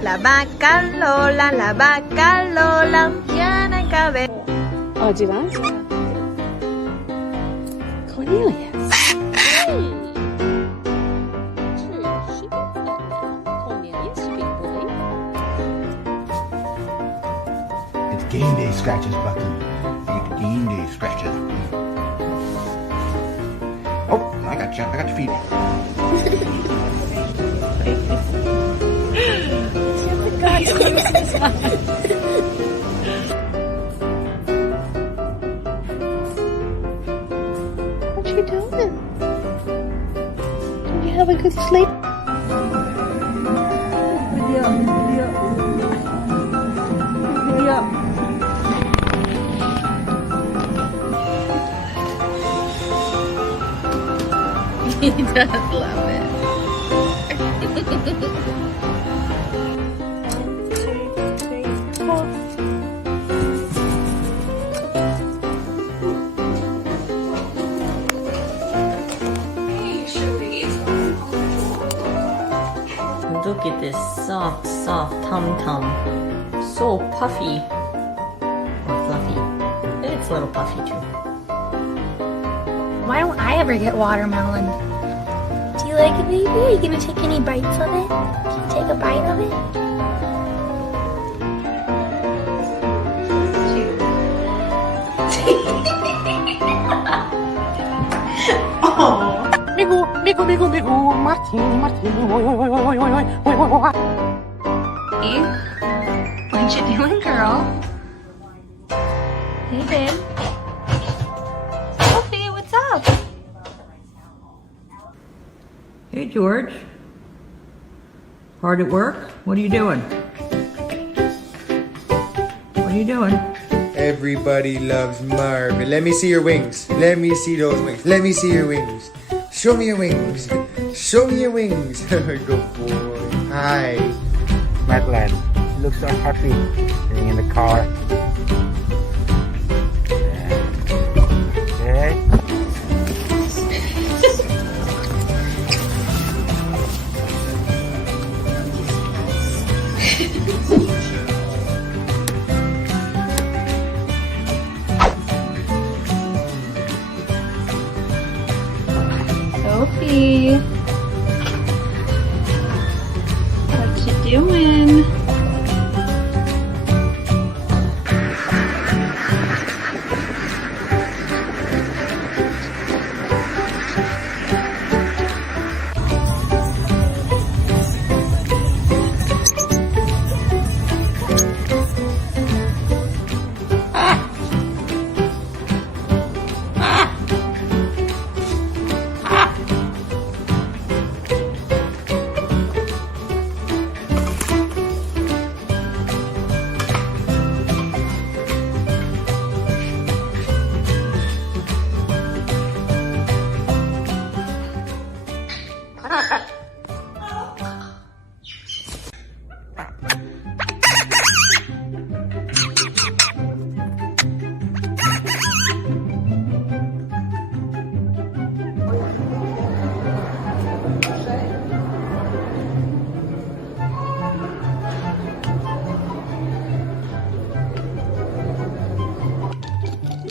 La vaca Lola, tiene cabello. Oh, did I? Cornelius. Hey. True, she gets that now. Cornelius, you big bully. It's game day scratches, Bucky. It's game day scratches. Oh, I got you. I got your feet. God, what you doing? Did you have a good sleep? He does love it. Look at this soft tum-tum. So puffy. Or fluffy. It's a little puffy too. Why don't I ever get watermelon? Do you like it, baby? Are you gonna take any bites of it? Can you take a bite of it? Oh. Migu, Martin, oi. What you doing, girl? Hey, babe. Sophie, what's up? Hey, George. Hard at work? What are you doing? What are you doing? Everybody loves Marvin. Let me see your wings. Let me see those wings. Let me see your wings. Show me your wings. Show me your wings. Good boy. Hi. Madeline, you look so happy sitting in the car. Okay. Sophie. What you doing?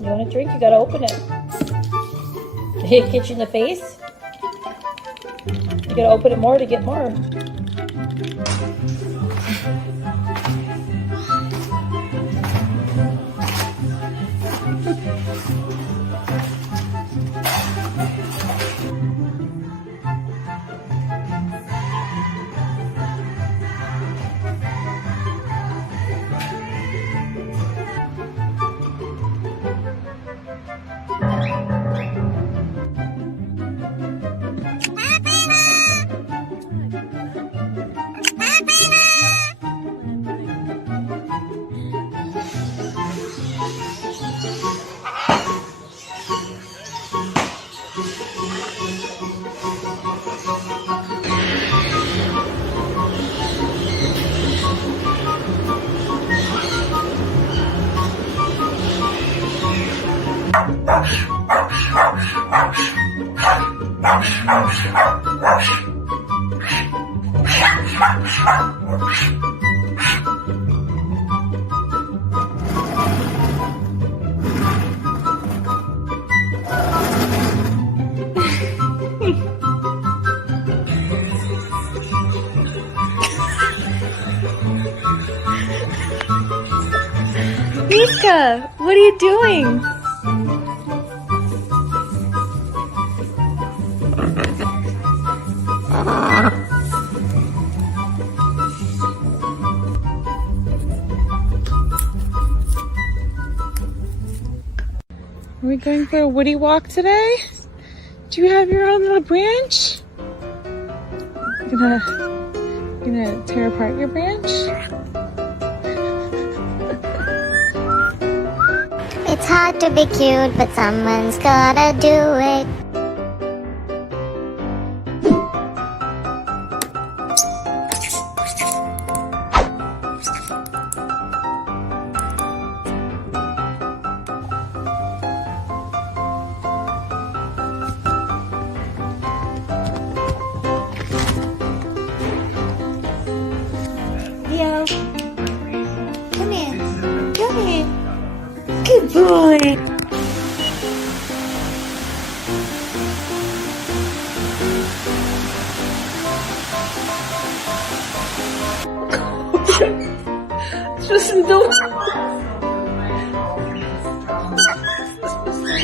You want a drink? You gotta open it. Did it hit you in the face? You gotta open it more to get more. Rika, what are you doing? Are we going for a woody walk today? Do you have your own little branch? Gonna tear apart your branch? It's hard to be cute, but someone's gotta do it. Leo, come here. Come here. Good boy. Just don't.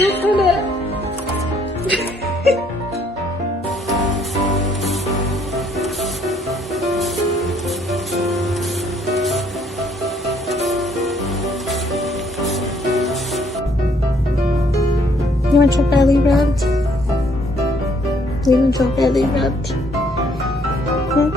Open it. You want your belly rubbed? You want your belly rubbed? Huh?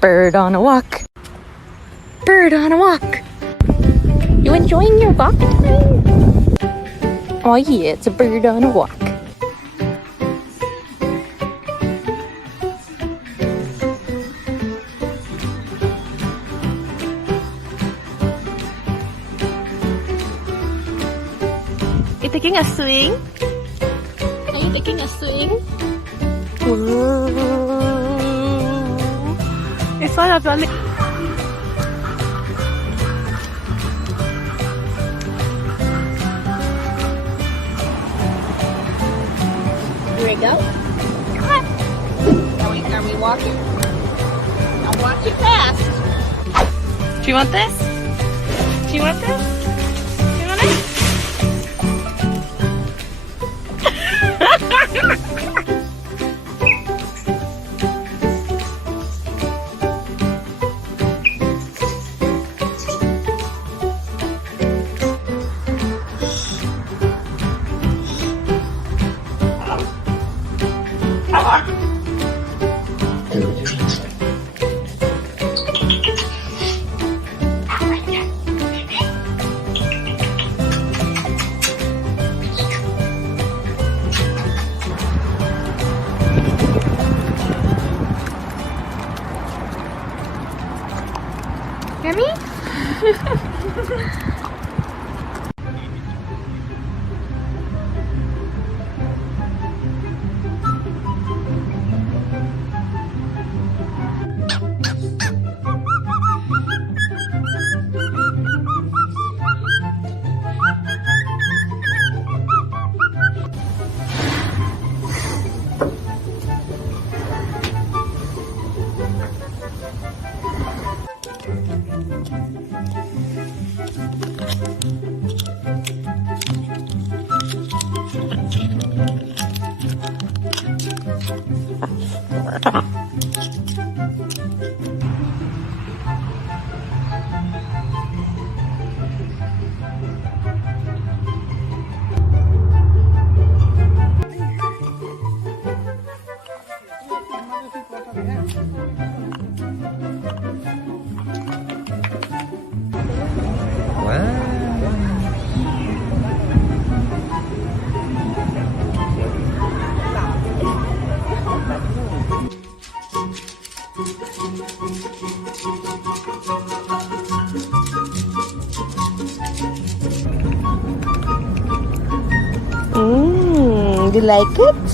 Bird on a walk. Bird on a walk. You enjoying your walk time? Oh yeah, it's a bird on a walk. You taking a swing? Are you taking a swing? It's one of them. Here we go. Come on. Are we walking? I'll walk you fast. Do you want this? Do you want this? Do you want it? Yummy? You like it?